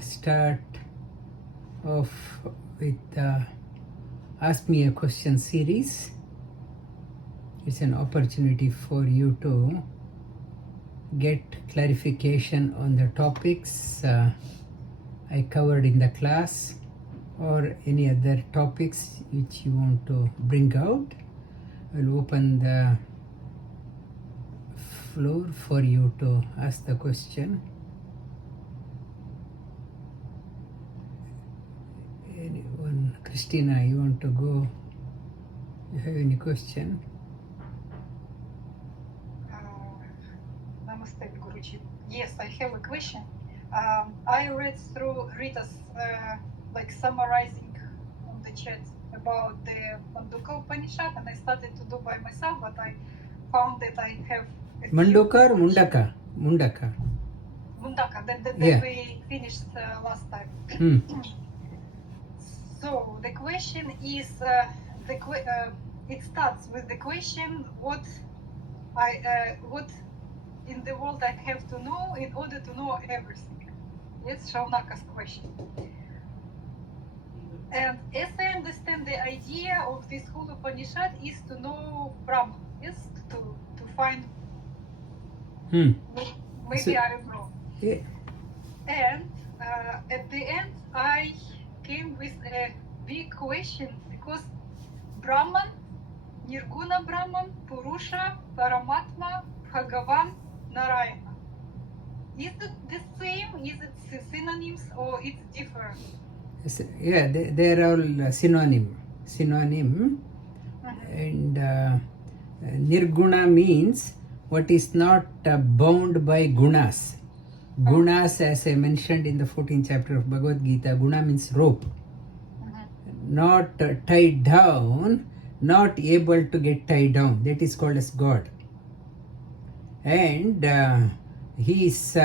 start off with Ask Me a Question series. It's an opportunity for you to get clarification on the topics I covered in the class, or any other topics which you want to bring out. I'll open the floor for you to ask the question. Anyone? Christina, you want to go? You have any question? Namaste, Guruji. Yes, I have a question. I read through Rita's summarizing on the chat about the Mandukopanishad, and I started to do by myself, but I found that I have Manduka or Mundaka? Mundaka. Mundaka, that Yeah. we finished last time. So the question is, it starts with the question, what in the world I have to know in order to know everything. Yes, Shaunaka's question. And as I understand, the idea of this whole Upanishad is to know Brahma, yes, to find. Maybe I am wrong. Yeah. And at the end, I came with a big question, because Brahman, Nirguna Brahman, Purusha, Paramatma, Bhagavan, Narayana. Is it the same? Is it synonyms or it's different? Yeah, they are all synonym. And Nirguna means what is not bound by gunas. Gunas, as I mentioned in the 14th chapter of Bhagavad Gita, guna means rope. Not tied down, not able to get tied down. That is called as God. And he is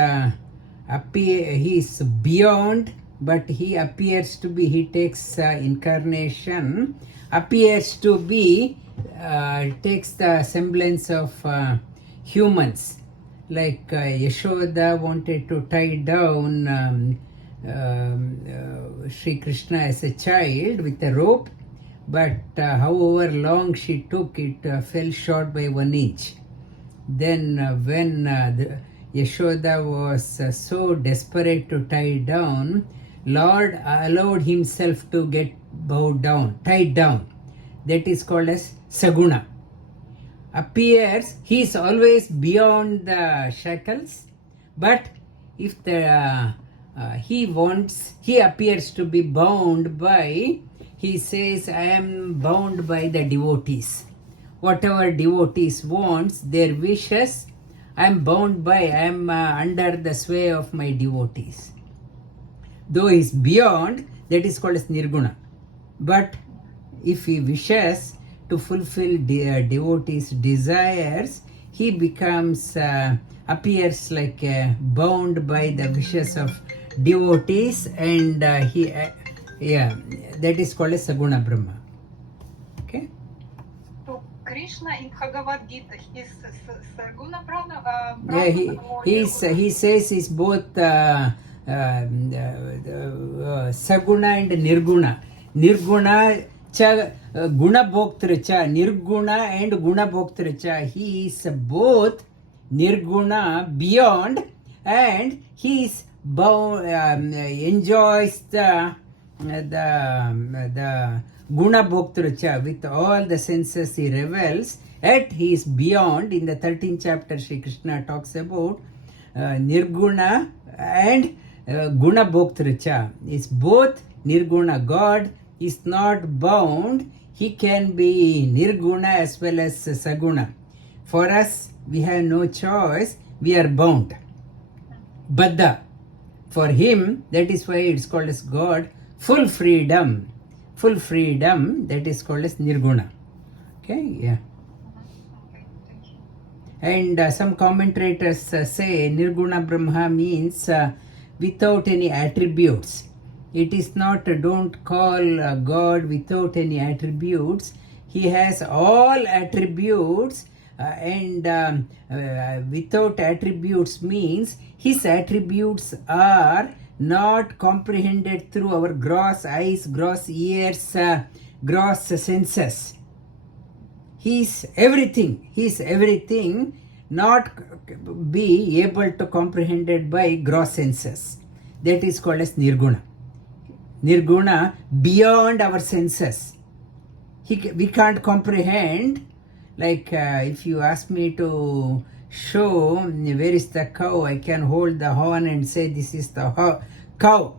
beyond, but he appears to be, he takes incarnation, appears to be, takes the semblance of humans. Like Yashoda wanted to tie down Sri Krishna as a child with a rope, but however long she took, it fell short by 1 inch. Then when Yashoda was so desperate to tie down, Lord allowed himself to get tied down. That is called as Saguna. Appears, he is always beyond the shackles, but if he appears to be bound by, he says, I am bound by the devotees. Whatever devotees wants, their wishes, I am bound by, I am under the sway of my devotees. Though he is beyond, that is called as Nirguna. But if he wishes to fulfill devotees' desires, he becomes, appears like bound by the wishes of devotees, and that is called as Saguna Brahma. Okay? So Krishna in Bhagavad Gita is Saguna Brahma? He says he's both Saguna and Nirguna. Nirguna cha Guna Bhoktra cha, Nirguna and Guna Bhoktra cha. He is both Nirguna, beyond, and he is enjoys the Guna Bhoktra cha. With all the senses he revels, yet he is beyond. In the 13th chapter, Sri Krishna talks about Nirguna and Guna Bhoktra cha. It's both Nirguna. God is not bound. He can be Nirguna as well as Saguna. For us, we have no choice. We are bound. Baddha. For him, that is why it's called as God. Full freedom. That is called as Nirguna. Okay, yeah. Okay, thank you. And some commentators say Nirguna Brahma means without any attributes. It is not, don't call God without any attributes. He has all attributes, and without attributes means his attributes are not comprehended through our gross eyes, gross ears, gross senses. He is everything, not be able to comprehended by gross senses. That is called as Nirguna. Nirguna, beyond our senses. We can't comprehend. Like if you ask me to show where is the cow, I can hold the horn and say this is the cow.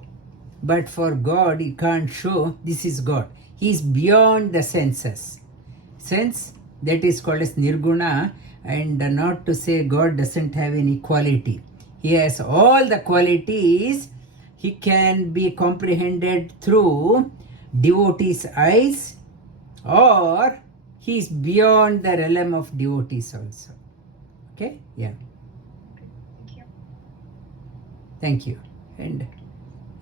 But for God, you can't show this is God. He is beyond the senses. Sense, that is called as Nirguna, and not to say God doesn't have any quality. He has all the qualities. He can be comprehended through devotees' eyes, or he is beyond the realm of devotees also. Okay? Yeah. Thank you. Thank you. And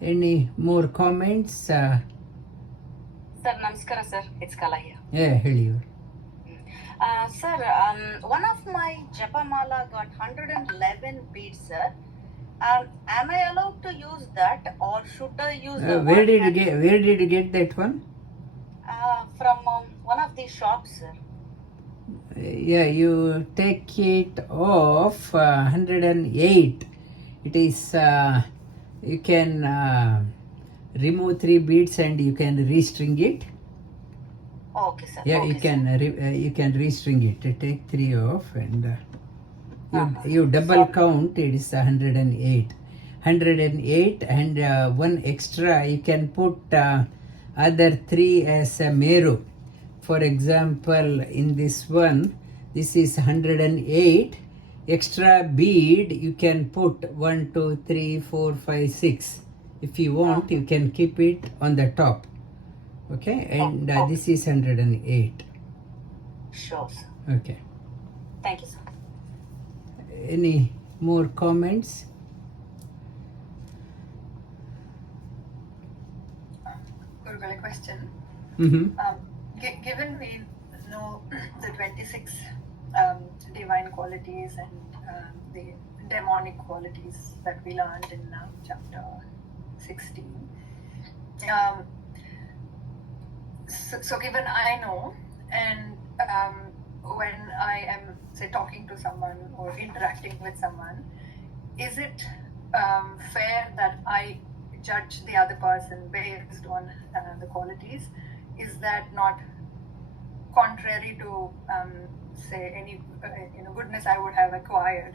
any more comments? Sir, namaskara sir. It's Kala here. Yeah, ಹೇಳಿ. Sir, one of my Japamala got 111 beads, sir. Am I allowed to use that, or should I use the Where did you get that one? from one of the shops, sir? Yeah, you take it off 108. It is you can remove 3 beads and you can restring it. Okay, sir. Yeah, okay, you can restring it. Take 3 off and you double count. It is 108. 108 and one extra. You can put other 3 as a meru. For example, in this one, this is 108. Extra bead you can put 1, 2, 3, 4, 5, 6. If you want, you can keep it on the top. Okay, and this is 108. Sure, sir. Okay. Thank you, sir. Any more comments? Gurukul, a question. Mm-hmm. Given we know the 26 divine qualities and the demonic qualities that we learned in chapter 16, so given I know, and when I am, say, talking to someone or interacting with someone, is it fair that I judge the other person based on the qualities? Is that not contrary to, say, any goodness I would have acquired?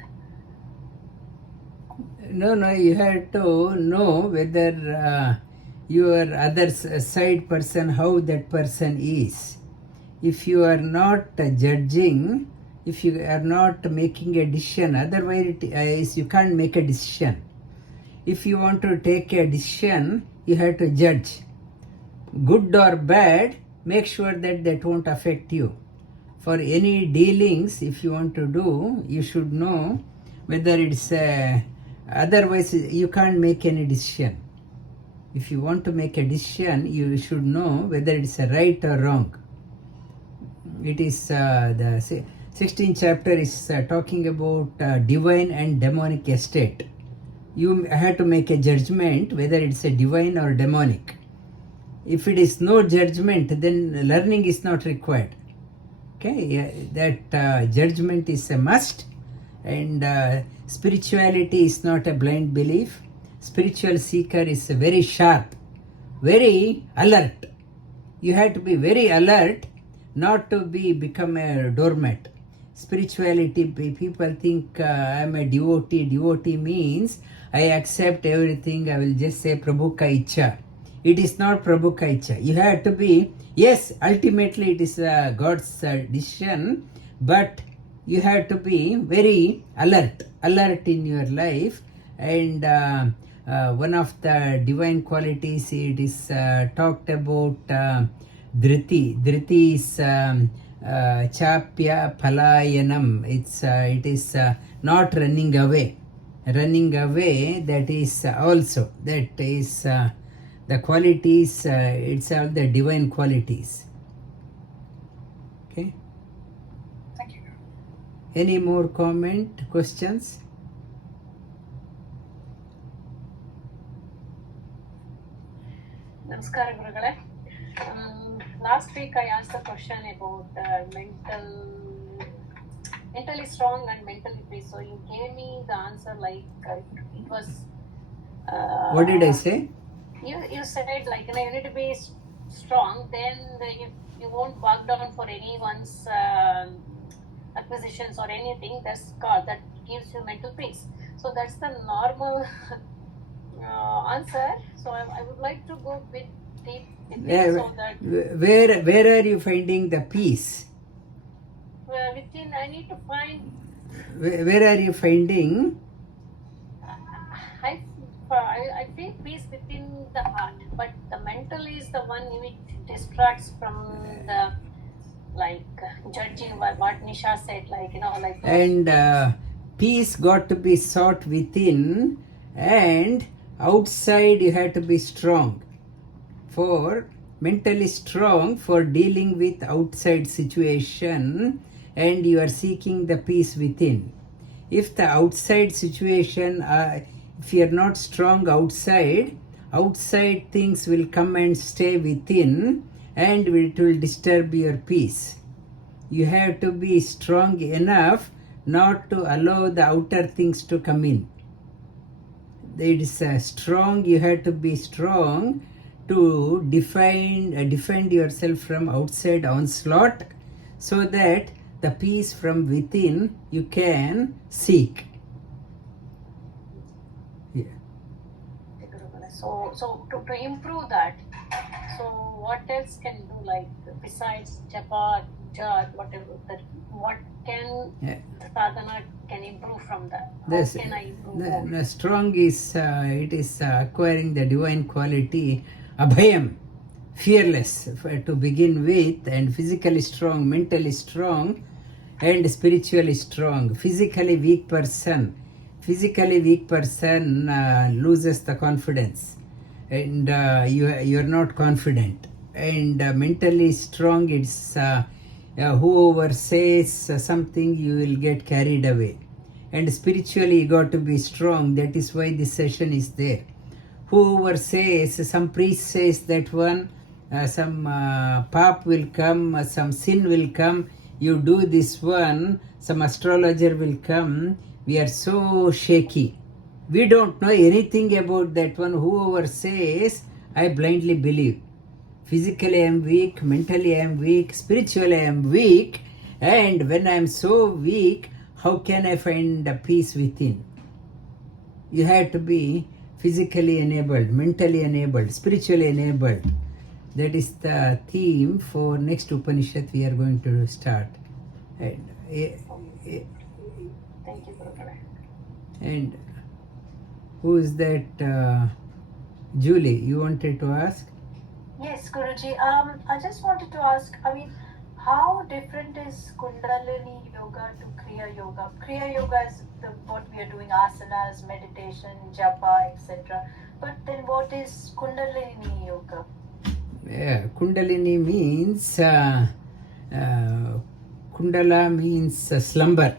No, you have to know whether your other side person, how that person is. If you are not judging, if you are not making a decision, otherwise you can't make a decision. If you want to take a decision, you have to judge. Good or bad, make sure that won't affect you. For any dealings, if you want to do, you should know whether it's otherwise you can't make any decision. If you want to make a decision, you should know whether it's right or wrong. It is the 16th chapter is talking about divine and demonic estate. You have to make a judgment whether it's a divine or demonic. If it is no judgment, then learning is not required. Okay, that judgment is a must, and spirituality is not a blind belief. Spiritual seeker is very sharp, very alert. You have to be very alert, not to become a doormat. Spirituality, people think I'm a devotee. Devotee means I accept everything. I will just say Prabhu ka ichha. It is not Prabhu ka ichha. You have to be, yes, ultimately it is God's decision, but you have to be very alert in your life. And one of the divine qualities, it is talked about Dhriti. Dhriti is Chapya Palayanam. It is not running away. Running away, that is also, that is the qualities, it's all the divine qualities. Okay. Thank you. Any more questions? Namaskara Gurugale. Last week I asked a question about mentally strong and mentally free. So you gave me the answer like it was. What did I say? You said like you need to be strong. Then you won't back down for anyone's acquisitions or anything. That gives you mental peace. So that's the normal answer. So I would like to go bit deep with it so that Where are you finding the peace? within I need to find. Where are you finding? I feel peace within the heart, but the mental is the one which distracts from the judging what Nisha said, And peace got to be sought within, and outside you have to be strong. Mentally strong for dealing with outside situation, and you are seeking the peace within. If the outside situation, if you are not strong outside things will come and stay within, and it will disturb your peace. You have to be strong enough not to allow the outer things to come in. It is you have to be strong to defend yourself from outside onslaught, so that the peace from within you can seek. Yeah. So to improve that, so what else can you do, like besides japa, jat, whatever that, what can sadhana can improve from that? How can I improve? The strong is it is acquiring the divine quality, abhayam, fearless to begin with, and physically strong, mentally strong, and spiritually strong. Physically weak person loses the confidence, and you are not confident. And mentally strong, it's whoever says something, you will get carried away. And spiritually you got to be strong. That is why this session is there. Whoever says, some priest says that one, some pap will come, some sin will come, you do this one, some astrologer will come, we are so shaky. We don't know anything about that one. Whoever says, I blindly believe. Physically I am weak, mentally I am weak, spiritually I am weak, and when I am so weak, how can I find a peace within? You have to be physically enabled, mentally enabled, spiritually enabled. That is the theme for next Upanishad we are going to start. And, Thank you, Guru. and who is that? Julie, you wanted to ask? Yes, Guruji. I just wanted to ask, how different is Kundalini yoga to Kriya yoga? Kriya yoga is what we are doing, asanas, meditation, japa, etc. But then what is Kundalini yoga? Yeah, Kundalini means Kundala means slumber.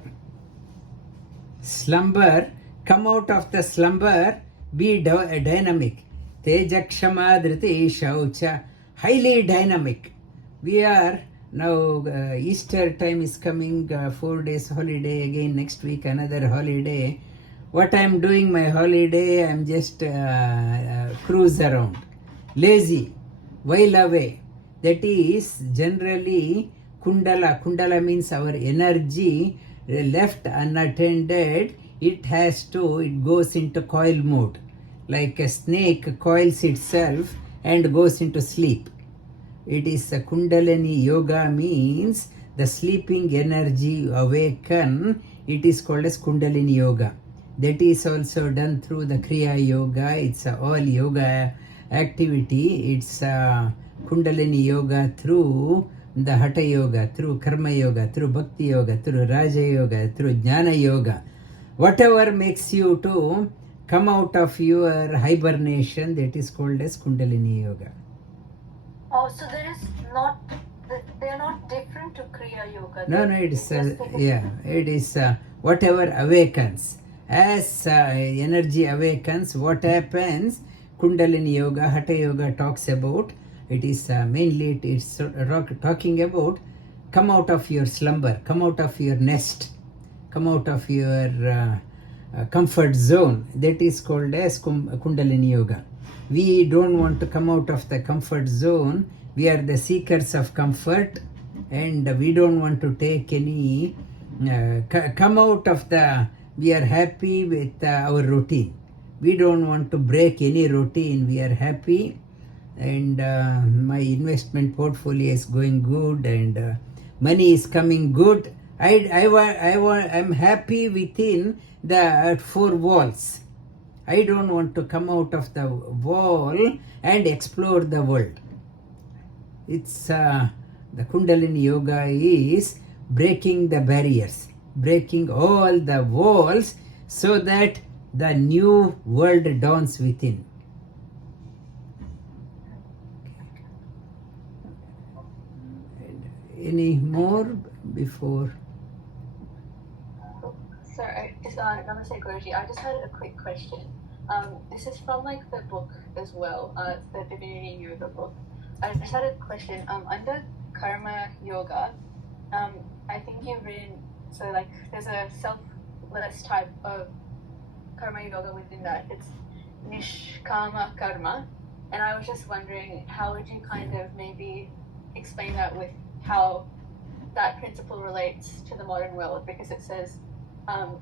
Slumber, come out of the slumber, be dynamic. Tejakshama dhriti shaucha, highly dynamic. We are now, Easter time is coming, 4 days holiday, again next week another holiday. What I am doing my holiday, I am just cruise around, lazy, while away. That is generally Kundala means our energy left unattended, it goes into coil mode. Like a snake coils itself and goes into sleep. It is a Kundalini yoga means the sleeping energy awaken. It is called as Kundalini yoga. That is also done through the Kriya yoga. It's all yoga activity. It's Kundalini yoga through the Hatha yoga, through Karma yoga, through Bhakti yoga, through Raja yoga, through Jnana yoga. Whatever makes you to come out of your hibernation, that is called as Kundalini yoga. Oh, so they are not different to Kriya yoga. No, it is it is whatever awakens. As energy awakens, what happens? Kundalini Yoga, Hatha Yoga talks about. It is mainly talking about come out of your slumber, come out of your nest, come out of your comfort zone. That is called as Kundalini Yoga. We don't want to come out of the comfort zone. We are the seekers of comfort, and we don't want to take any come out of the. We are happy with our routine. We don't want to break any routine. We are happy, and my investment portfolio is going good, and money is coming good. I'm happy within the four walls. I don't want to come out of the wall and explore the world. It's the Kundalini Yoga is breaking the barriers, breaking all the walls, so that the new world dawns within. Any more before? Sorry, Namaste Guruji. I just had a quick question. This is from like the book as well, the Divinity Yoga book. I just had a question. Under Karma Yoga, I think you've written, so like there's a selfless type of Karma Yoga within that. It's Nishkama Karma. And I was just wondering, how would you kind of maybe explain that with how that principle relates to the modern world? Because it says,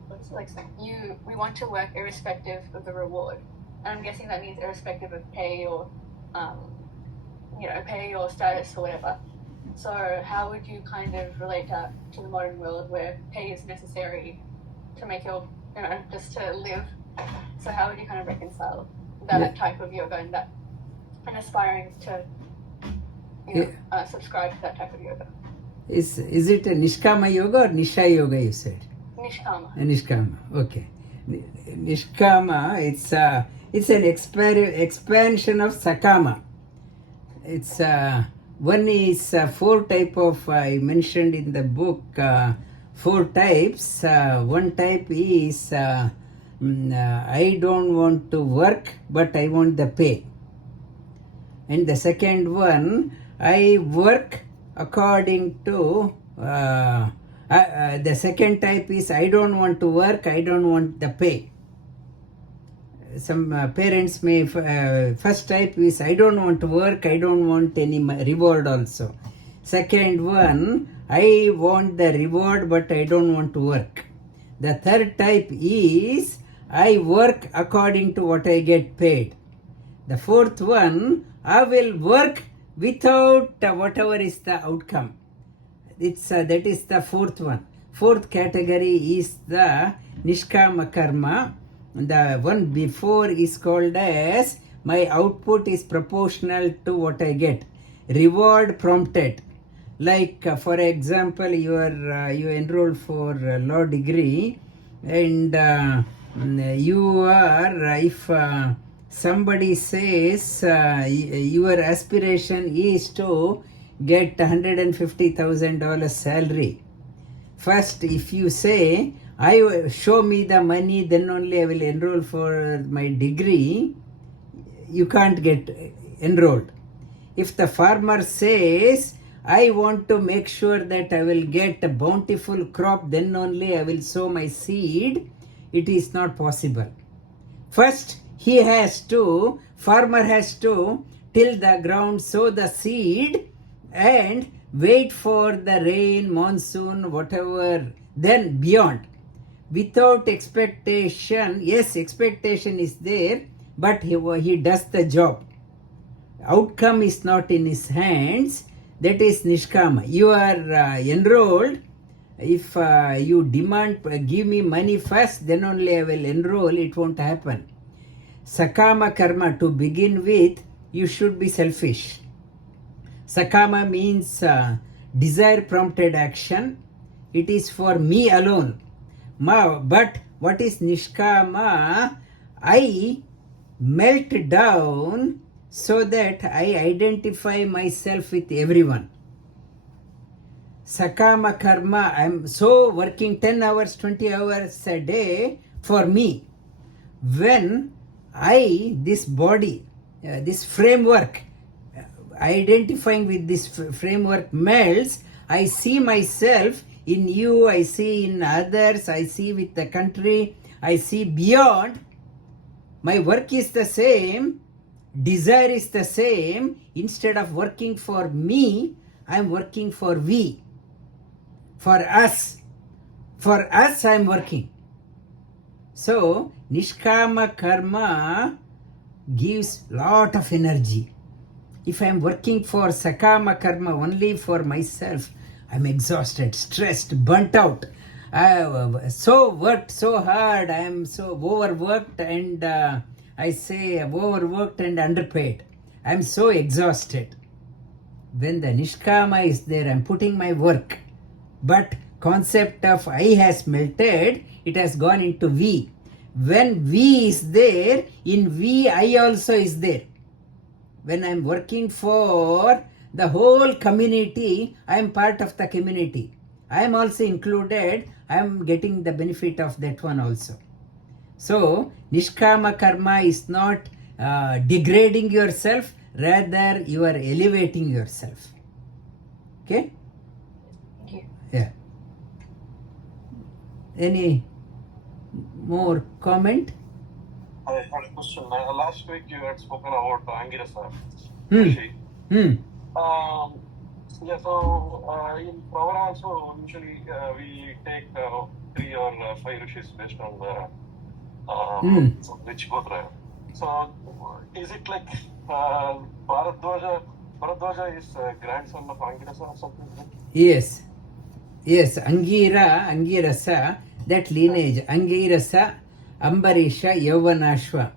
what's it like saying? We want to work irrespective of the reward. And I'm guessing that means irrespective of pay or, pay or status or whatever. So how would you kind of relate that to the modern world where pay is necessary to make your, just to live? So how would you kind of reconcile that type of yoga and that, and aspiring to, subscribe to that type of yoga? Is it a Nishkama Yoga or Nisha Yoga, you said? Nishkama. Nishkama, okay. Nishkama, it's an expansion of Sakama. It's one is four type of, I mentioned in the book, four types. One type is I don't want to work, but I want the pay. And the second one, I work according to the second type is I don't want to work, I don't want the pay. Some parents may first type is I don't want to work, I don't want any reward also. Second one, I want the reward but I don't want to work. The third type is I work according to what I get paid. The fourth one, I will work without whatever is the outcome. That is the fourth one. Fourth category is the Nishkama Karma. The one before is called as my output is proportional to what I get. Reward prompted. Like for example, you enroll for law degree, and you are if somebody says your aspiration is to get $150,000 salary. First, if you say, show me the money, then only I will enroll for my degree, you can't get enrolled. If the farmer says, I want to make sure that I will get a bountiful crop, then only I will sow my seed, it is not possible. First, farmer has to till the ground, sow the seed, and wait for the rain, monsoon, whatever, then beyond. Without expectation, yes, expectation is there, but he does the job. Outcome is not in his hands. That is Nishkama. You are enrolled. If you demand, give me money first, then only I will enroll, it won't happen. Sakama Karma, to begin with, you should be selfish. Sakama means desire prompted action. It is for me alone. But what is Nishkama? I melt down so that I identify myself with everyone. Sakama Karma, I am so working 10 hours, 20 hours a day for me. When this body, this framework, identifying with this framework melts. I see myself in you, I see in others, I see with the country, I see beyond. My work is the same, desire is the same. Instead of working for me, I am working for we, for us. For us, I am working. So, Nishkama karma gives lot of energy. If I am working for Sakama karma only for myself, I am exhausted, stressed, burnt out. I have so worked so hard, I am so overworked and I say overworked and underpaid. I am so exhausted. When the Nishkama is there, I am putting my work. But concept of I has melted, it has gone into we. When we is there, in we I also is there. When I am working for the whole community, I am part of the community. I am also included, I am getting the benefit of that one also. So, Nishkama karma is not degrading yourself, rather you are elevating yourself. Okay? Yeah. Any more comment? I had a question. Last week you had spoken about Angirasa. Yeah, so in Pravara also, usually we take 3 or 5 rishis based on the which Gotra. So is it like Bharadwaja is grandson of Angirasa or something? Yes. Yes, Angirasa, that lineage, Angirasa, Ambarisha, Yavanashva.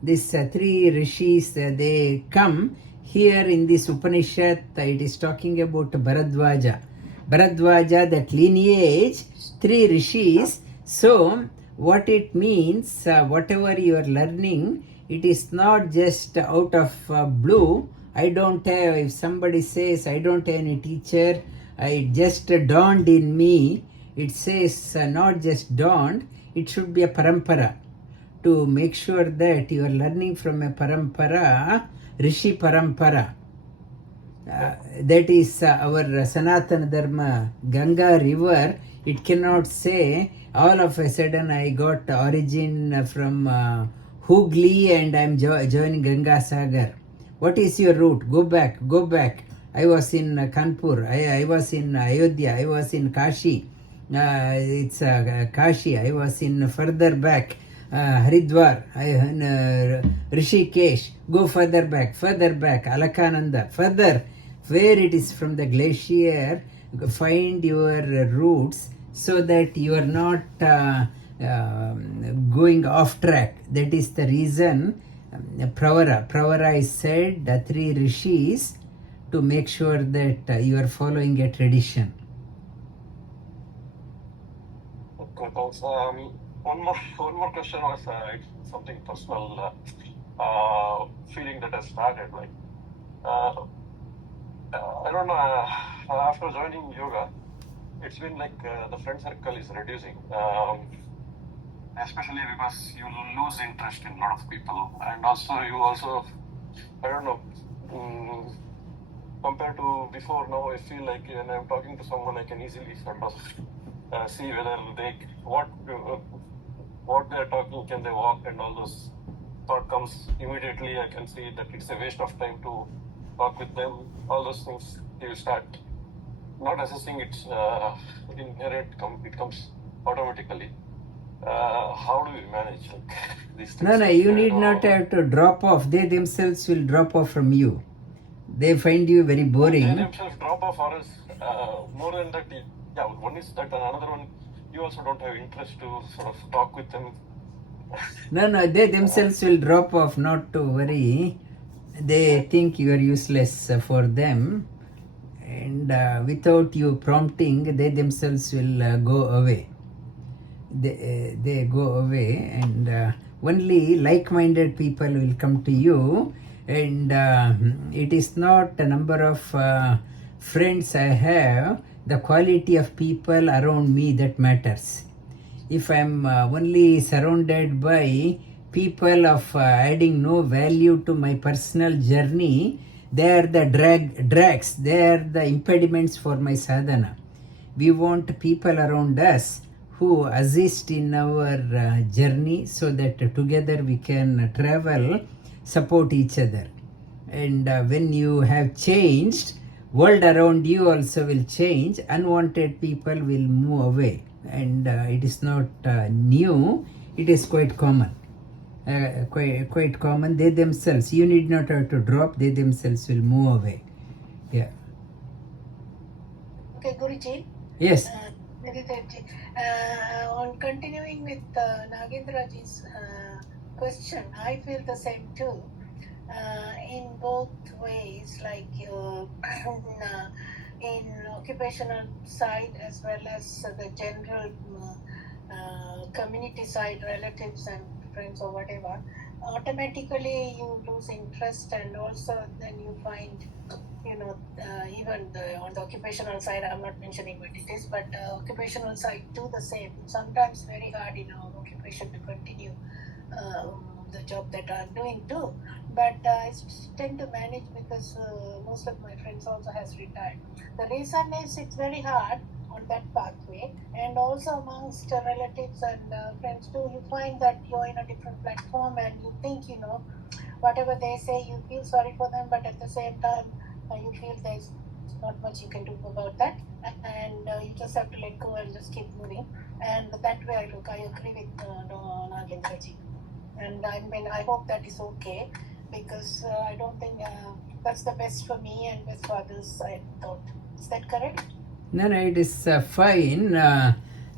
These 3 rishis, they come here in this Upanishad. It is talking about Bharadwaja. Bharadwaja, that lineage, 3 rishis. So, what it means, whatever you are learning, it is not just out of blue. I don't have, if somebody says, I don't have any teacher, it just dawned in me. It says not just dawned, it should be a parampara. To make sure that you are learning from a parampara, Rishi parampara. That is our Sanatana Dharma, Ganga river. It cannot say all of a sudden I got origin from Hooghly and I am joining Ganga Sagar. What is your root? Go back. I was in Kanpur, I was in Ayodhya, I was in Kashi, it's Kashi, I was in further back, Haridwar, Rishikesh, go further back, Alakananda, further, where it is from the glacier, find your roots so that you are not going off track. That is the reason Pravara is said, the 3 rishis, to make sure that you are following a tradition. Okay, thanks. One more question was it's something personal feeling that has started. Like I don't know. After joining yoga, it's been like the friend circle is reducing, especially because you lose interest in a lot of people, and also I don't know. Compared to before, now I feel like when I'm talking to someone, I can easily sort of see whether what they're talking, can they walk, and all those thought comes immediately. I can see that it's a waste of time to talk with them. All those things, you start not assessing its inherent, it comes automatically. How do we manage these things? No, you need not have to drop off. They themselves will drop off from you. They find you very boring. They themselves drop off, or else more than that, one is that, another one, you also don't have interest to sort of talk with them. No, they themselves will drop off, not to worry. They think you are useless for them, and without you prompting, they themselves will go away. They go away, and only like-minded people will come to you. And it is not the number of friends I have, the quality of people around me that matters. If I am only surrounded by people of adding no value to my personal journey, they are the drags, they are the impediments for my sadhana. We want people around us who assist in our journey so that together we can travel, support each other. And when you have changed, world around you also will change, unwanted people will move away. And it is not new, it is quite common. Quite common. They themselves, you need not have to drop, they themselves will move away. Yeah. Okay, Guruji. Yes. Meditatji, on continuing with Nagendraji's question, I feel the same too. In both ways, like in occupational side as well as the general community side, relatives and friends or whatever, automatically you lose interest, and also then you find, even on the occupational side, I'm not mentioning what it is, but occupational side do the same. Sometimes very hard in our occupation to continue the job that I'm doing too. But I tend to manage because most of my friends also has retired. The reason is it's very hard on that pathway, and also amongst relatives and friends too, you find that you're in a different platform and you think, whatever they say, you feel sorry for them, but at the same time, you feel there's not much you can do about that, and you just have to let go and just keep moving. And that way I agree with Nagendraji. And I hope that is okay, because I don't think that's the best for me and best for others, I thought. Is that correct? No, it is fine.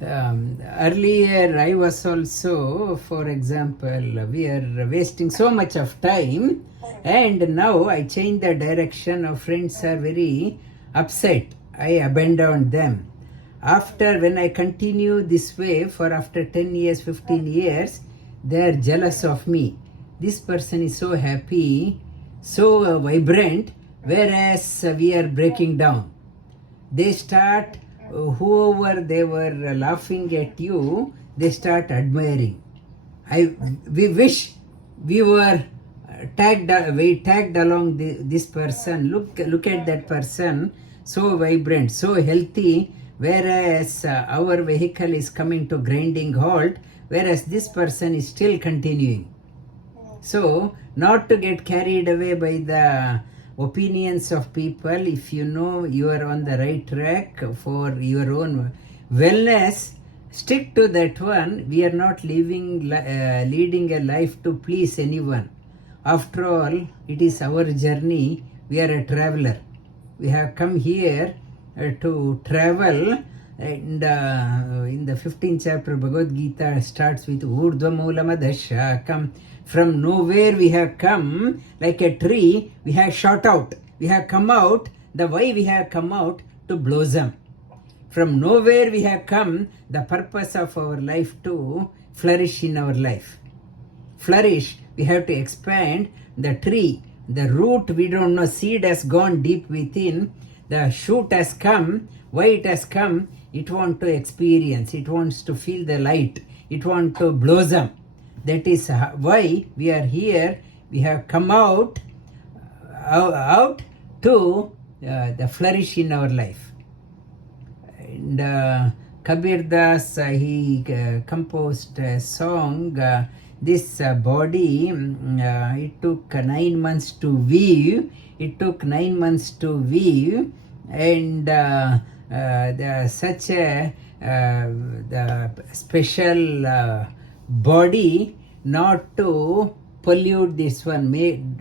Earlier I was also, for example, we are wasting so much of time, and now I change the direction. Our friends are very upset. I abandoned them. After, when I continue this way for after 10 years, 15 years, they are jealous of me. This person is so happy, so vibrant, whereas we are breaking down. They start, whoever they were laughing at you, they start admiring. We wish we were tagged along this person. Look at that person, so vibrant, so healthy, whereas our vehicle is coming to grinding halt, whereas this person is still continuing. So, not to get carried away by the opinions of people. If you know you are on the right track for your own wellness, stick to that one. We are not leading a life to please anyone. After all, it is our journey. We are a traveler. We have come here to travel. And in the 15th chapter, Bhagavad Gita starts with Urdhva Mulamadashakam. From nowhere we have come, like a tree, we have shot out. We have come out. The way we have come out to blossom. From nowhere we have come, the purpose of our life to flourish in our life. Flourish, we have to expand the tree. The root, we don't know, seed has gone deep within. The shoot has come. Why it has come? It wants to experience. It wants to feel the light. It wants to blossom. That is why we are here. We have come out to the flourish in our life. And Kabir Das, he composed a song. This body, it took 9 months to weave. It took 9 months to weave, and such a the special body, not to pollute this one,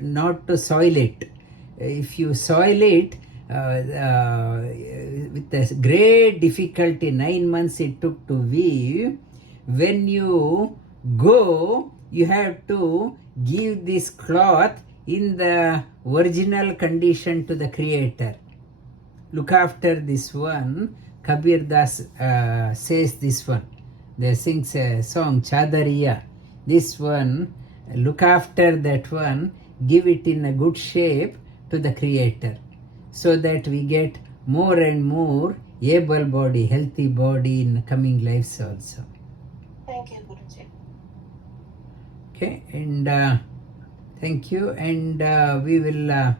not to soil it. If you soil it with a great difficulty, 9 months it took to weave. When you go, you have to give this cloth in the original condition to the Creator. Look after this one. Kabir Das says this one. They sings a song, Chadariya. This one, look after that one, give it in a good shape to the Creator, so that we get more and more able body, healthy body in coming lives also. Thank you, Guruji. Okay, and thank you. And we will,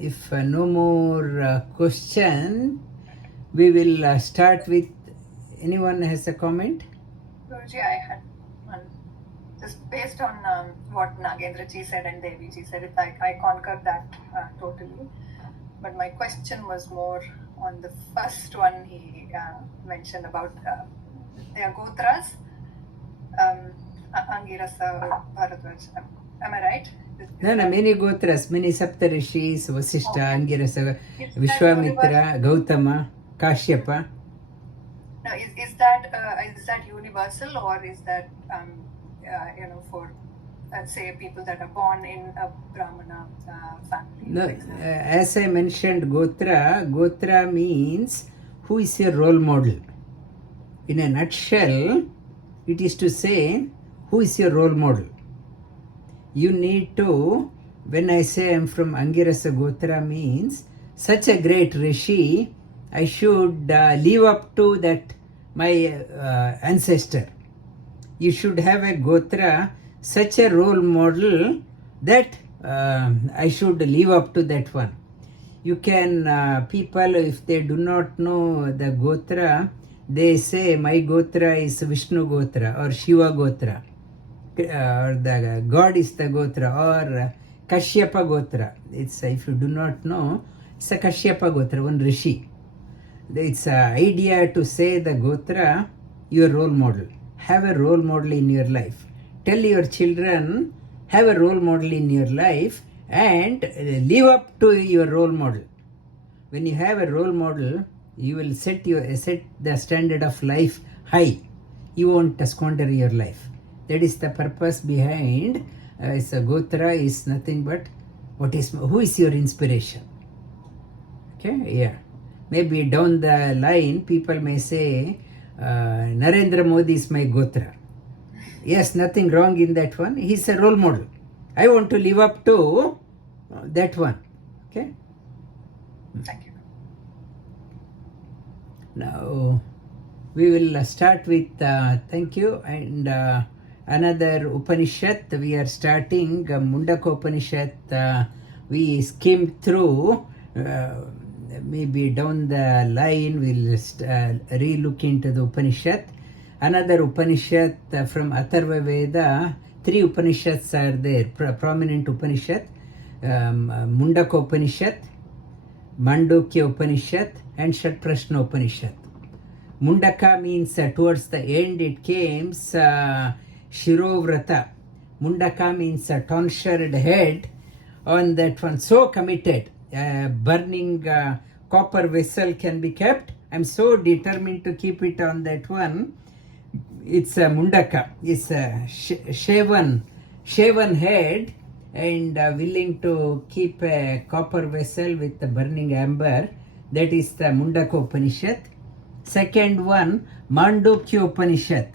if no more question, we will start with, anyone has a comment? Guruji, I had one. Just based on what Nagendra ji said and Devi ji said, I concur that totally. But my question was more on the first one he mentioned about their Gotras, Angirasa, Bharadwaj. Am I right? No, many Gotras, many Saptarishis, Vasishta, Okay. Angirasa, Is that Vishwamitra, Gautama, Kashyapa. No, is that universal, or is that for say people that are born in a Brahmana family? No, for example? as I mentioned, Gotra means who is your role model. In a nutshell, it is to say who is your role model. You need to, when I say I'm from Angirasa Gotra, means such a great rishi, I should live up to that, my ancestor. You should have a Gotra, such a role model that I should live up to that one. You can, people, if they do not know the Gotra, they say my Gotra is Vishnu Gotra or Shiva Gotra, or the God is the Gotra, or Kashyapa Gotra. It's, if you do not know, it's a Kashyapa Gotra, one rishi. It's an idea to say the Gotra, your role model. Have a role model in your life. Tell your children, have a role model in your life and live up to your role model. When you have a role model, you will set the standard of life high. You won't squander your life. That is the purpose behind Gotra is nothing but who is your inspiration. Okay, yeah. Maybe down the line, people may say, Narendra Modi is my Gotra. Yes, nothing wrong in that one. He's a role model. I want to live up to that one. Okay. Thank you. Now, we will start with thank you, and another Upanishad. We are starting Mandukopanishad. We skimmed through. Maybe down the line we'll re-look into the Upanishad. Another Upanishad from Atharva Veda. 3 Upanishads are there, prominent Upanishad. Mandukopanishad, Mandukya Upanishad, and Shatprashna Upanishad. Mundaka means towards the end it came Shirovrata. Mundaka means a tonsured head. On that one, so committed. Burning copper vessel can be kept. I'm so determined to keep it on that one. It's a Mundaka. It's a shaven head, and willing to keep a copper vessel with the burning amber. That is the Mandukopanishad. Second one, Mandukya Upanishad.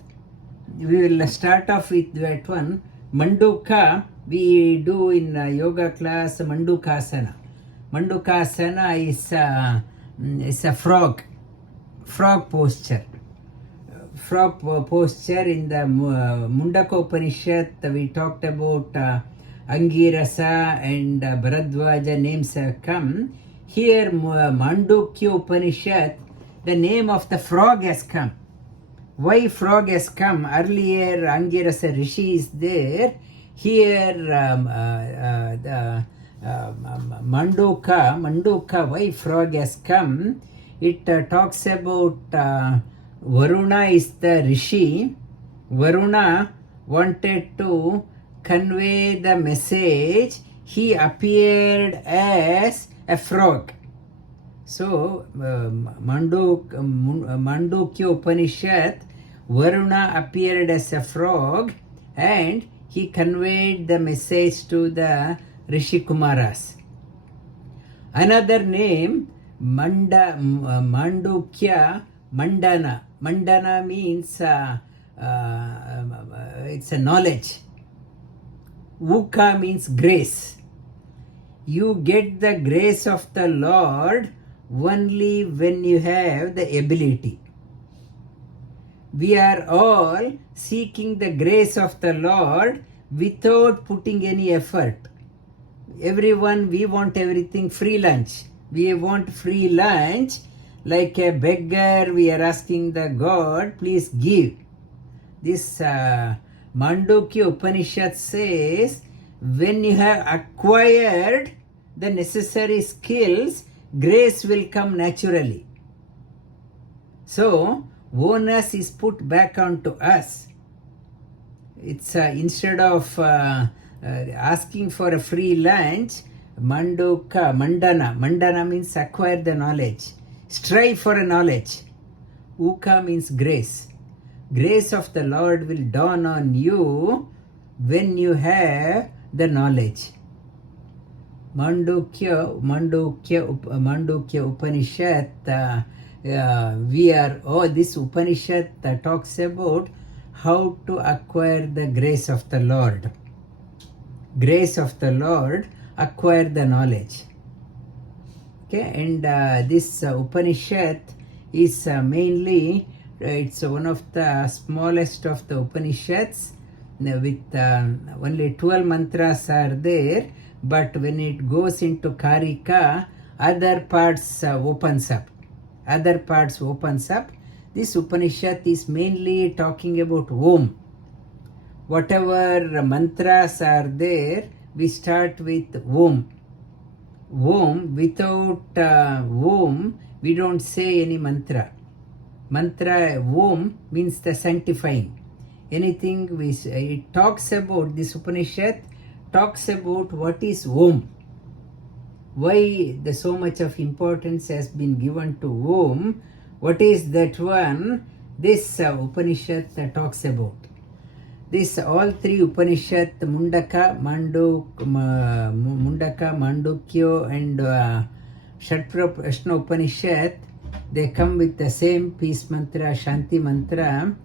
We will start off with that one. Manduka, we do in yoga class Mandukasana. Mandukasana is a frog posture. Frog posture in the Mandukopanishad. We talked about Angirasa and Bharadwaja names have come. Here Mandukya Upanishad, the name of the frog has come. Why frog has come? Earlier Angirasa Rishi is there. Here the Manduka, why frog has come? It talks about Varuna is the Rishi. Varuna wanted to convey the message. He appeared as a frog. So, Mandukya Upanishad, Varuna appeared as a frog and he conveyed the message to the Rishi Kumaras. Another name, Mandukya, Mandana. Mandana means it's a knowledge. Uka means grace. You get the grace of the Lord only when you have the ability. We are all seeking the grace of the Lord without putting any effort. Everyone, we want everything free lunch. We want free lunch like a beggar. We are asking the God, please give. This Mandukya Upanishad says, when you have acquired the necessary skills, grace will come naturally. So, onus is put back onto us. It's instead of asking for a free lunch, mandana means acquire the knowledge. Strive for a knowledge. Uka means grace. Grace of the Lord will dawn on you when you have the knowledge. Mandukya Upanishad, this Upanishad talks about how to acquire the grace of the Lord. Grace of the Lord, acquire the knowledge. Okay, and this Upanishad is mainly, it's one of the smallest of the Upanishads, with only 12 mantras are there, but when it goes into Karika, other parts opens up. This Upanishad is mainly talking about Om. Whatever mantras are there, we start with Om. Om, without Om, we don't say any mantra. Mantra Om means the sanctifying. Anything it talks about, this Upanishad talks about what is Om. Why so much of importance has been given to Om. What is that one? This Upanishad talks about. This all three Upanishad, Mundaka, Mandukya and Shatprashna Upanishad, they come with the same peace mantra, Shanti mantra.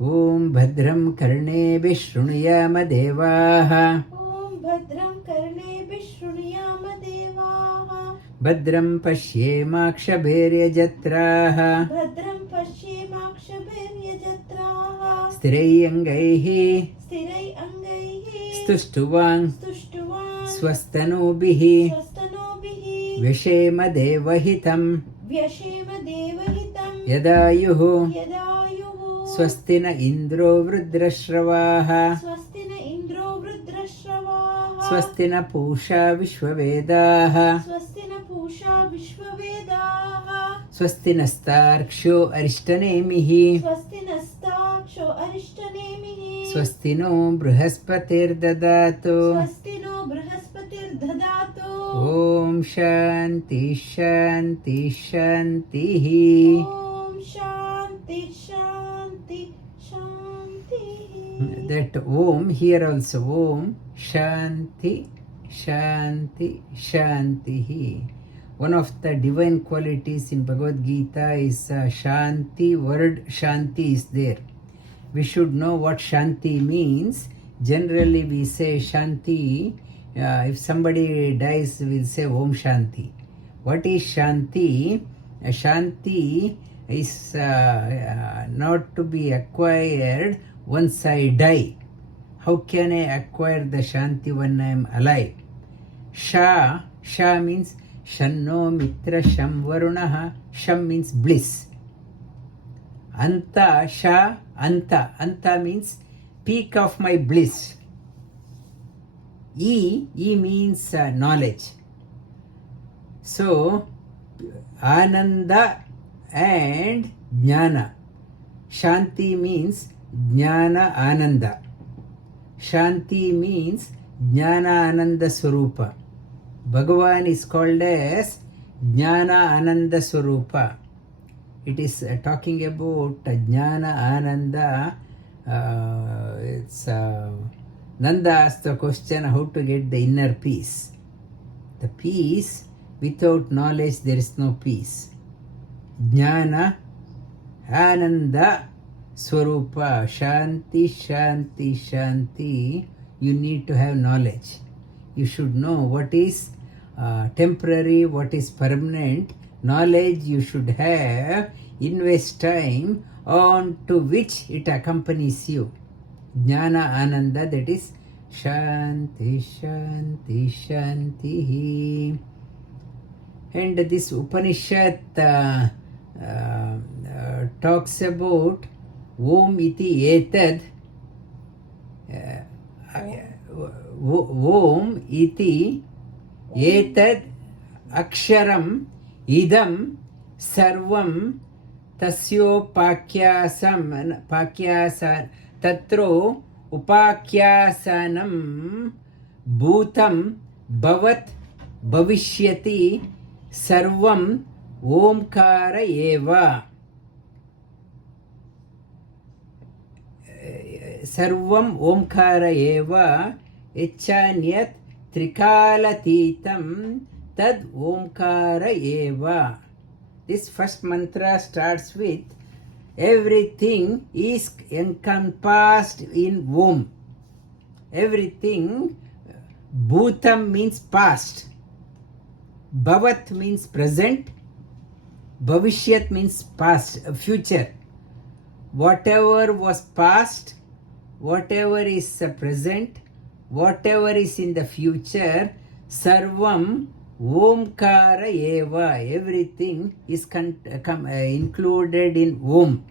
Om Bhadram Karne Vishrunuyama Devaha. Om Bhadram Karne Vishrunuyama Devaha. Bhadram Pashyemakshabherya Jatraha. Bhadram Pashyemakshabherya Jatraha. Stirai Angaihi. Stirai Angaihi. Stuštuvang. Stuštuvang. Swastanobihi. Swastanobihi. Vyashema Devahitam. Vyashema Devahitam. Yadayuhu. Yadayuhu. Swastina Indro Vrudrashravah. Swastina Indro Vrudrashravah. Swastina Pusha Vishwavedah. Swastina Pusha Vishwavedah. Swastina Starksho Arishtanemihi. Swastina Staksho Arishtanemihi. Swastino Brihaspatir Dadato. Swastino Brihaspatir Dadato. Om Shanti Shanti Shanti. Om Shanti Shanti Shanti. That Om, here also Om Shanti Shanti Shanti. One of the divine qualities in Bhagavad Gita is Shanti. Word Shanti is there. We should know what Shanti means. Generally we say Shanti. If somebody dies, we'll say Om Shanti. What is Shanti? Shanti is not to be acquired once I die. How can I acquire the Shanti when I am alive? Sha means Shanno Mitra Sham Varunaha. Sham means bliss. Anta, Sha, Anta. Anta means peak of my bliss. E means knowledge. So, Ananda and Jnana. Shanti means Jnana Ananda. Shanti means Jnana Ananda Swarupa. Bhagavan is called as Jnana Ananda Swarupa. It is talking about Jnana Ananda. Nanda asked the question how to get the inner peace. The peace, without knowledge there is no peace. Jnana Ananda Swarupa. Shanti Shanti Shanti. You need to have knowledge. You should know what is temporary, what is permanent. Knowledge you should have. Invest time on to which it accompanies you. Jnana Ananda, that is Shanti, Shanti, Shanti. And this Upanishad talks about Om iti etad. Om iti etad aksharam idam sarvam tasyopakyasam tatro upakyasanam bhutam bhavat bhavishyati sarvam omkara eva. Sarvam omkara eva echanyat trikalatitam tad omkara eva. This first mantra starts with everything is encompassed in Om. Everything, Bhutam means past, Bhavat means present, Bhavishyat means past, future. Whatever was past, whatever is present, whatever is in the future, Sarvam Omkara eva. Everything is included in Om.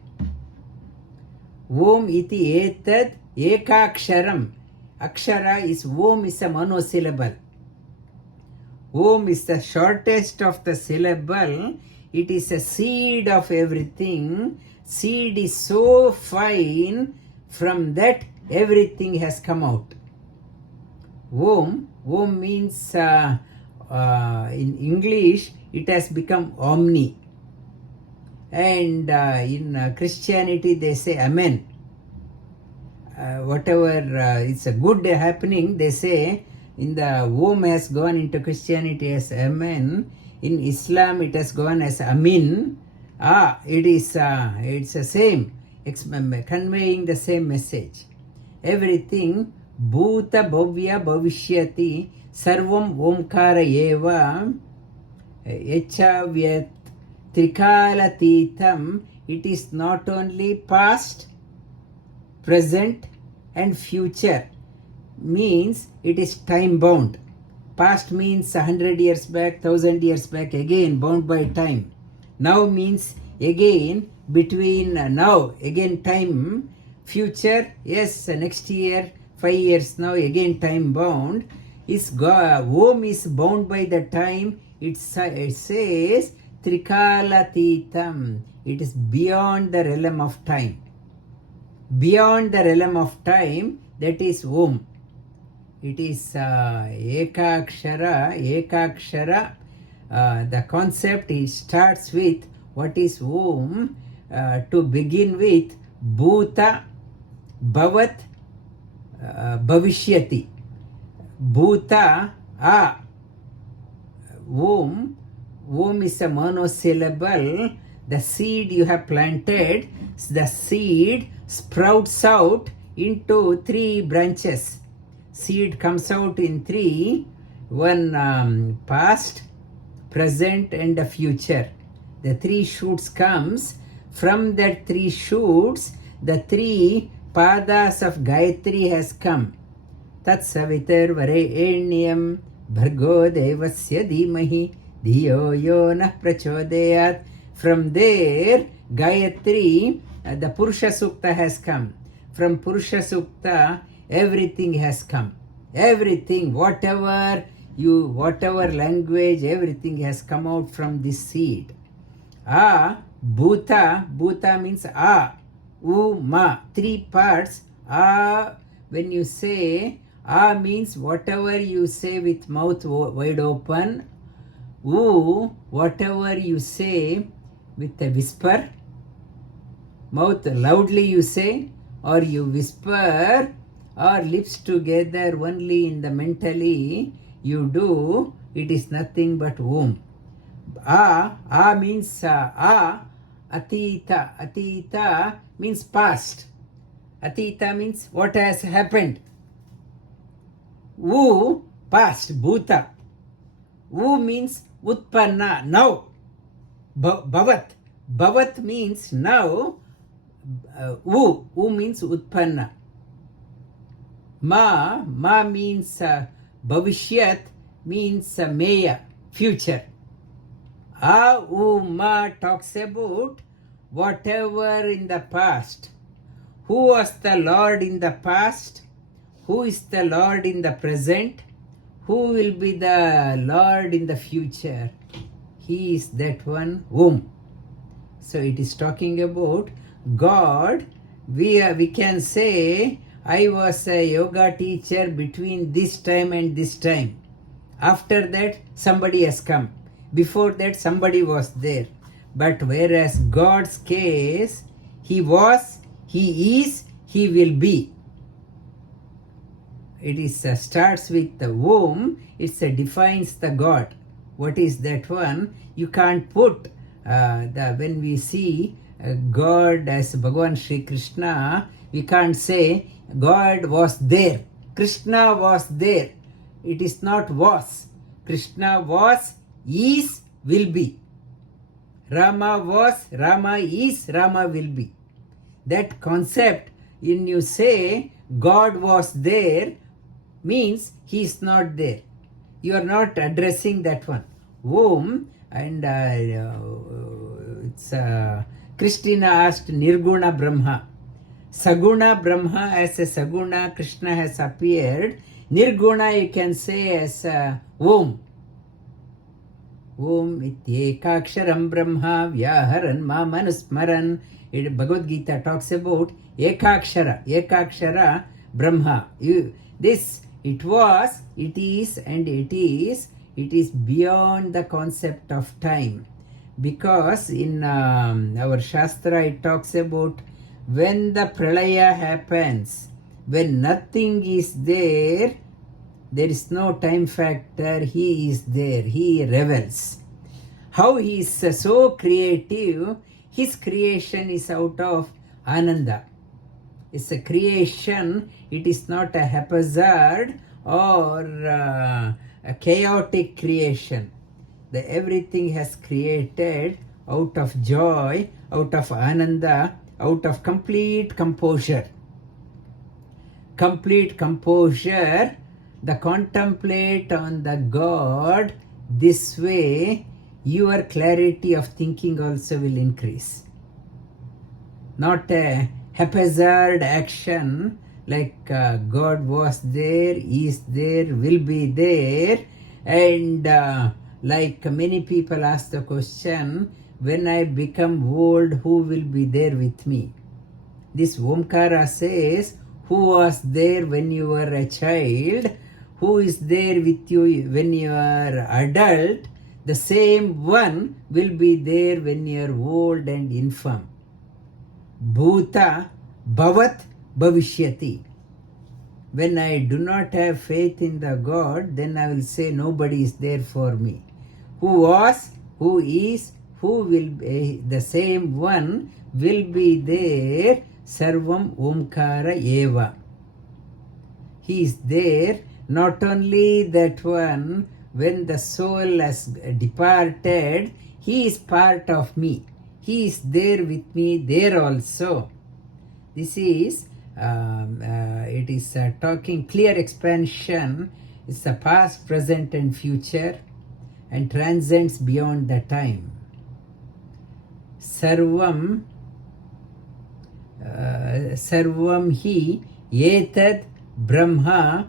Om iti etad ekaksharam. Akshara is Om is a monosyllable. Om is the shortest of the syllable. It is a seed of everything. Seed is so fine, from that everything has come out. Om means in English it has become omni, and in Christianity they say amen. Whatever it's a good happening, they say in the Om has gone into Christianity as amen. In Islam it has gone as amin. It is it's the same, conveying the same message. Everything bhuta bhavya bhavishyati sarvam omkara eva echavyat trikalatitam. It is not only past, present and future, means it is time bound. Past means 100 years back, 1000 years back, again bound by time. Now means again between now, again time. Future, yes, next year, 5 years now, again time bound. Om is bound by the time. It says trikalatitam. It is beyond the realm of time. Beyond the realm of time, that is Om. It is ekakshara. The concept, it starts with what is Om. To begin with, Bhuta, Bhavat, Bhavishyati. Bhuta, Om is a monosyllable. The seed you have planted, the seed sprouts out into 3 branches. Seed comes out in 3, one past, present and the future. The 3 shoots comes. From that 3 shoots, the 3 padas of Gayatri has come. Tat savitar varenyam bhargo devasya dhimahi dhiyo yo nah prachodayat. From there, Gayatri, the Purusha Sukta has come. From Purusha Sukta, everything has come. Everything, whatever language, everything has come out from this seed. Bhuta means ma, 3 parts. When you say means whatever you say with mouth wide open. Whatever you say with a whisper, mouth loudly you say, or you whisper, or lips together only in the mentally you do, it is nothing but Om. Means atita. Atita means past. Atita means what has happened. Past, Bhuta. Means utpanna, now. Bhavat means now. Means utpanna. Ma means Bhavishyat, means Maya, future. Ma talks about whatever in the past. Who was the Lord in the past? Who is the Lord in the present? Who will be the Lord in the future? He is that one whom. So it is talking about God. We can say, I was a yoga teacher between this time and this time. After that, somebody has come. Before that, somebody was there. But whereas God's case, He was, He is, He will be. It is starts with the womb. It defines the God. What is that one? You can't put when we see God as Bhagavan Sri Krishna, we can't say God was there, Krishna was there. It is not was. Krishna was, is, will be. Rama was, Rama is, Rama will be. That concept, when you say God was there, means He is not there. You are not addressing that one. Whom, and Christina asked Nirguna Brahma. Saguna Brahma as a Saguna Krishna has appeared. Nirguna you can say as Om. Om ityekaksharam Brahma vyaharan mamanusmaran. Bhagavad Gita talks about Ekakshara Brahma. It was, it is, and it is beyond the concept of time. Because in our Shastra it talks about when the pralaya happens, when nothing is there, there is no time factor, He is there, He revels. How He is so creative, His creation is out of Ananda. It's a creation, it is not a haphazard or a chaotic creation. Everything has created out of joy, out of Ananda, out of complete composure. Complete composure, the contemplate on the God, this way your clarity of thinking also will increase. Not a haphazard action like God was there, is there, will be there, and like many people ask the question, when I become old, who will be there with me? This Omkara says, who was there when you were a child, who is there with you when you are adult, the same one will be there when you are old and infirm. Bhuta bhavat bhavishyati. When I do not have faith in the God, then I will say nobody is there for me. Who was, who is, who will be, the same one will be there. Sarvam Omkara Eva. He is there, not only that one, when the soul has departed, He is part of me. He is there with me there also. This is, it is talking clear expansion. It's the past, present and future and transcends beyond the time. Sarvam hi etad Brahma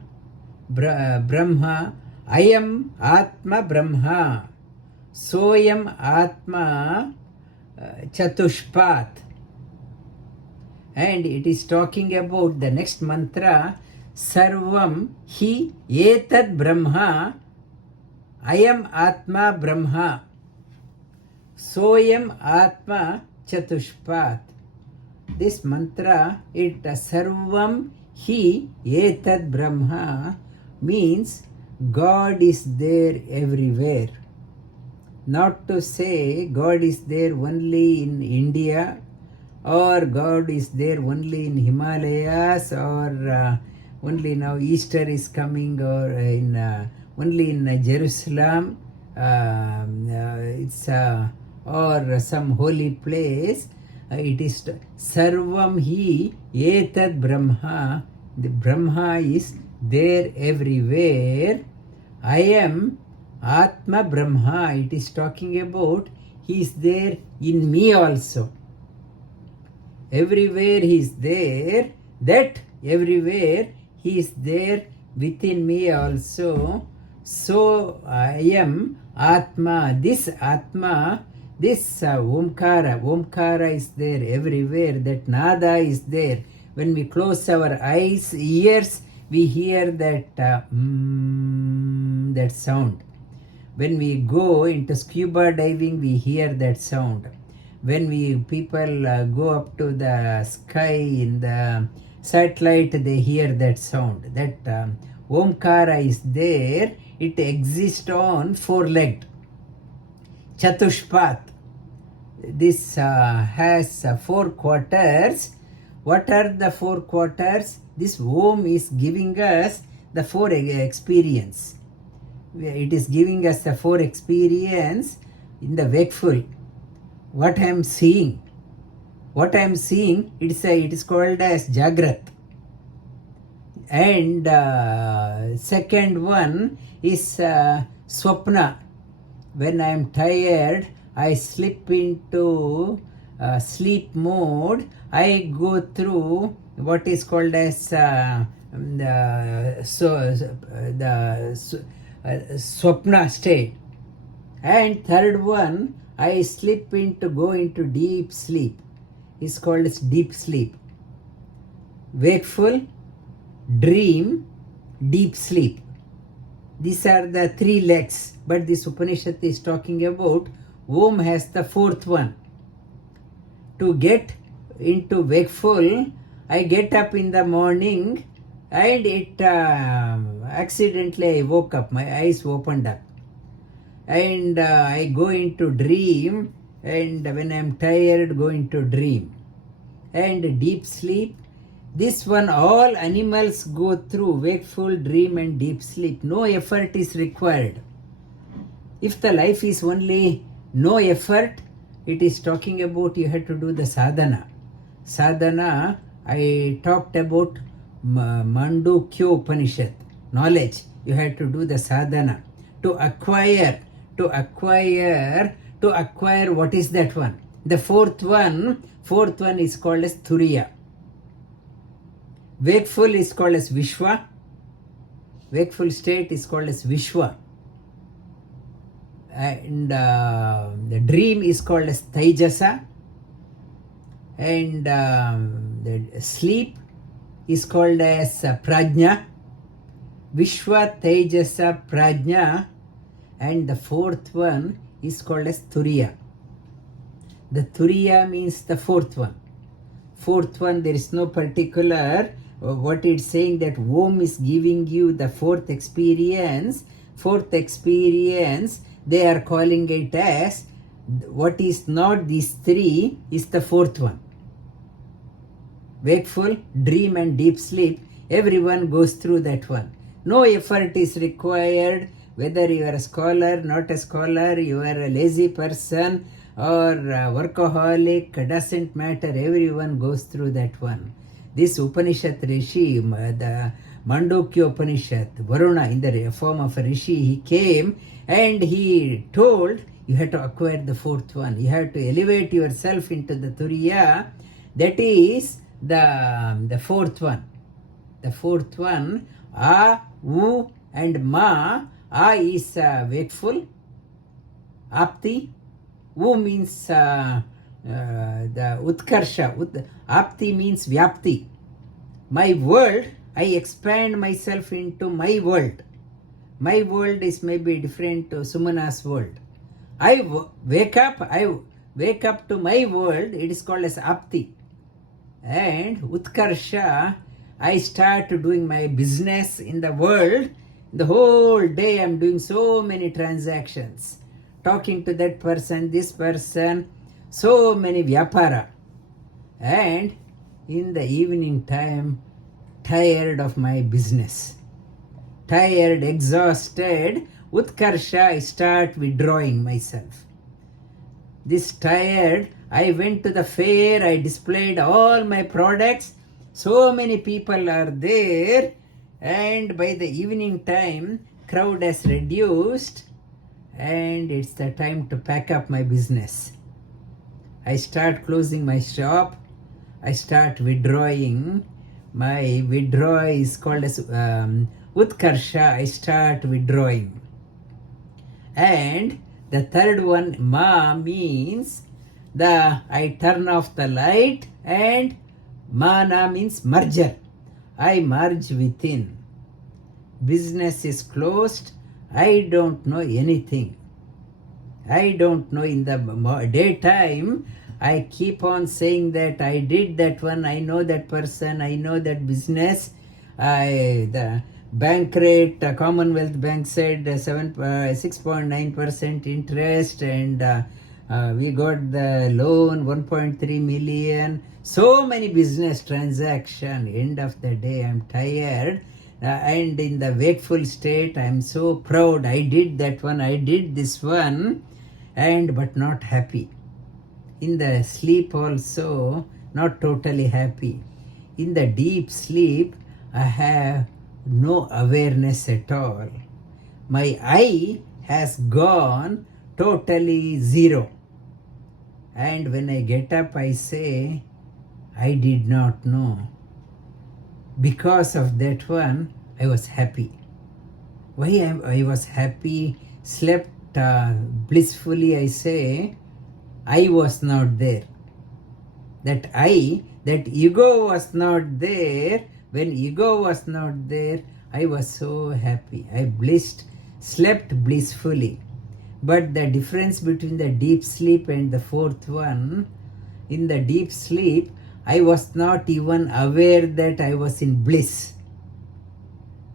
ayam Atma Brahma soyam Atma Chatushpat. And it is talking about the next mantra, Sarvam hi etad Brahma ayam Atma Brahma soyam Atma Chatushpat. This mantra, it Sarvam hi etad Brahma means God is there everywhere. Not to say God is there only in India, or God is there only in Himalayas, or only now Easter is coming, or in only in Jerusalem, it's or some holy place. It is Sarvam hi etad Brahma The Brahma is there everywhere. I am Atma Brahma. It is talking about he is there in me also. Everywhere he is there, that everywhere he is there within me also. So I am Atma. This Atma, this Omkara is there everywhere. That Nada is there. When we close our eyes, ears, we hear that that sound. When we go into scuba diving, we hear that sound. When people go up to the sky in the satellite, they hear that sound. That Omkara is there. It exists on four-legged. Chatushpat. This has 4 quarters. What are the 4 quarters? This Om is giving us the 4 experience. It is giving us the 4 experience in the wakeful. What I am seeing. It is called as Jagrat. And second one is Swapna. When I am tired, I slip into sleep mode. I go through what is called as the Swapna state. And third one, I go into deep sleep. It's called as deep sleep. Wakeful, dream, deep sleep. These are the 3 legs. But this Upanishad is talking about Om has the 4th one. To get into wakeful, I get up in the morning and it accidentally I woke up. My eyes opened up. And I go into dream, and when I am tired, go into dream. And deep sleep, this one all animals go through, wakeful, dream and deep sleep. No effort is required. If the life is only no effort, it is talking about you have to do the sadhana. Sadhana, I talked about Mandukopanishad, knowledge. You have to do the sadhana. To acquire what is that one? The fourth one is called as Turiya. Wakeful is called as Vishwa. Wakeful state is called as Vishwa. And the dream is called as Taijasa. And the sleep is called as Prajna. Vishwa, Taijasa, Prajna. And the 4th one is called as Turiya. The Turiya means the 4th one. 4th one, there is no particular, what it's saying that Om is giving you the 4th experience. 4th experience, they are calling it as, what is not these 3 is the 4th one. Wakeful, dream and deep sleep, everyone goes through that one. No effort is required. Whether you are a scholar, not a scholar, you are a lazy person or a workaholic, doesn't matter. Everyone goes through that one. This Upanishad Rishi, the Mandukopanishad, Varuna in the form of a Rishi, he came and he told you have to acquire the 4th one. You have to elevate yourself into the Turiya. That is the 4th one. The 4th one, A, U and Ma. A is wakeful, Apti. U means the Utkarsha. Apti means Vyapti. My world, I expand myself into my world. My world is maybe different to Sumana's world. I wake up to my world, it is called as Apti. And Utkarsha, I start doing my business in the world. The whole day I'm doing so many transactions. Talking to that person, this person, so many vyapara. And in the evening time, tired of my business. Tired, exhausted, Utkarsha, I start withdrawing myself. This tired, I went to the fair, I displayed all my products. So many people are there, and by the evening time, crowd has reduced, and it's the time to pack up my business. I start closing my shop. I start withdrawing. My withdraw is called as Utkarsha. I start withdrawing. And the third one, Ma, means I turn off the light, and Mana means merger. I merge within. Business is closed. I don't know anything. I don't know. In the daytime, I keep on saying that I did that one, I know that person, I know that business. The bank rate, Commonwealth Bank said 6.9% interest, and we got the loan 1.3 million. So many business transaction. End of the day, I'm tired. And in the wakeful state, I'm so proud. I did that one, I did this one, but not happy. In the sleep also, not totally happy. In the deep sleep, I have no awareness at all. My I has gone totally zero. And when I get up, I say, I did not know. Because of that one, I was happy. Why I was happy, slept blissfully, I say, I was not there. That ego was not there. When ego was not there, I was so happy. I slept blissfully. But the difference between the deep sleep and the fourth one, in the deep sleep, I was not even aware that I was in bliss.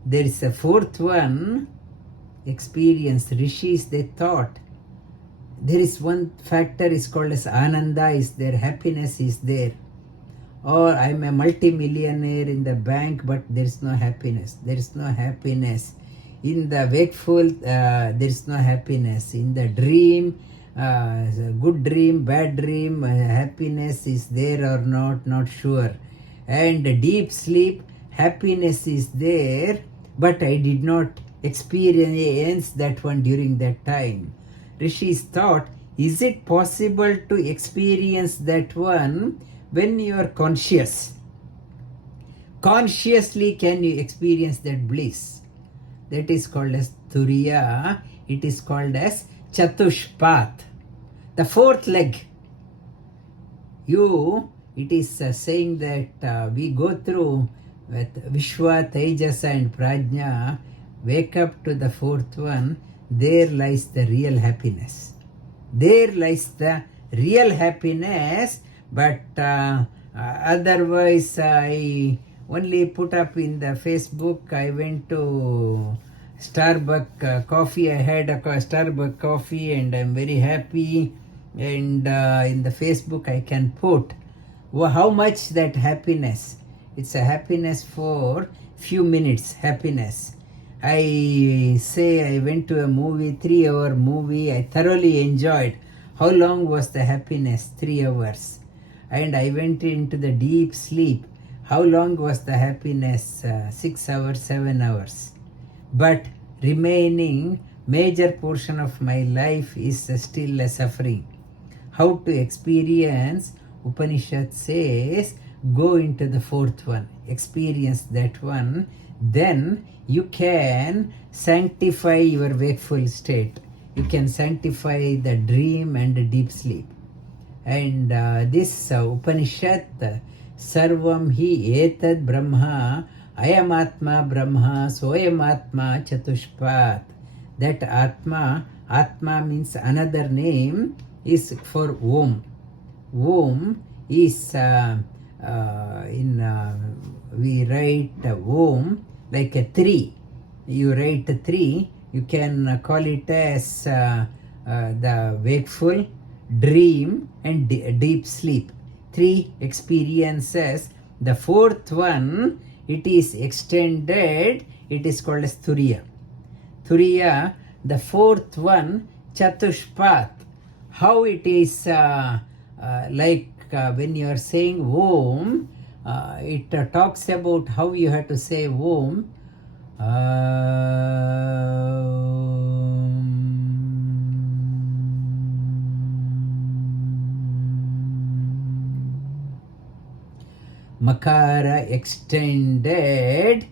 There is a fourth one, experience. Rishis, they thought, there is one factor is called as Ananda is there, happiness is there. Or I'm a multi-millionaire in the bank, but there is no happiness. There is no happiness. In the wakeful, there is no happiness. In the dream, good dream, bad dream, happiness is there or not sure. And deep sleep, happiness is there, but I did not experience that one during that time. Rishis thought, is it possible to experience that one when you are conscious? Consciously can you experience that bliss? That is called as Turiya. It is called as Chatushpat. The fourth leg. It is saying that we go through with Vishwa, Tejasa and Prajna, wake up to the fourth one, there lies the real happiness. There lies the real happiness, but otherwise I only put up in the Facebook. I went to Starbucks coffee. I had a Starbucks coffee and I'm very happy. And in the Facebook I can put how much that happiness. It's a happiness for few minutes, happiness. I say I went to a movie, 3-hour movie. I thoroughly enjoyed. How long was the happiness? 3 hours. And I went into the deep sleep. How long was the happiness? 6 hours, 7 hours. But remaining major portion of my life is still a suffering. How to experience? Upanishad says, go into the fourth one, experience that one, then you can sanctify your wakeful state. You can sanctify the dream and the deep sleep. And this Upanishad, Sarvam hi etad Brahma, Ayamatma Brahma, Soyamatma Chatushpat. That Atma means another name is for Om. Om is we write Om like a 3. You write a 3, you can call it as the wakeful, dream and deep sleep. 3 experiences. The fourth one, it is extended, it is called as Turiya. Turiya, the fourth one, Chatushpat. How it is like when you are saying Om, it talks about how you have to say Om. Makara extended,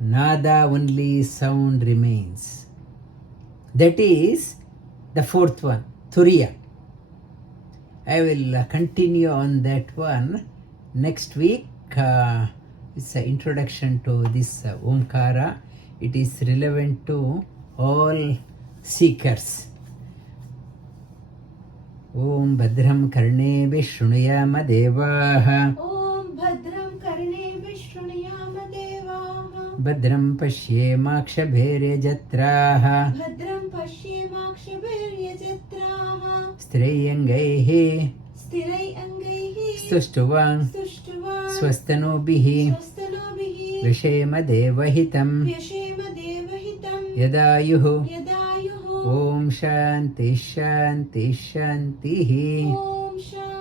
Nada only sound remains. That is the fourth one, Turiya. I will continue on that one next week. It's an introduction to this Omkara. It is relevant to all seekers. Om Bhadram Karne Vishnuyama Devaha. Om Bhadram Karne Vishnuyama Devaha. Bhadram Pashyemakshabhere Jatraha. Bhadram Pashyemakshabherya Jatraha. Strayangaihi Stirai Angaihi Stuštuvang Stuštva Swastanobihi Swastanobihi Vishema Devahitam Vyashema Devahitam Yadayuhu. Yadayuhu Om Shanti Shanti Shantihi. Om Shanti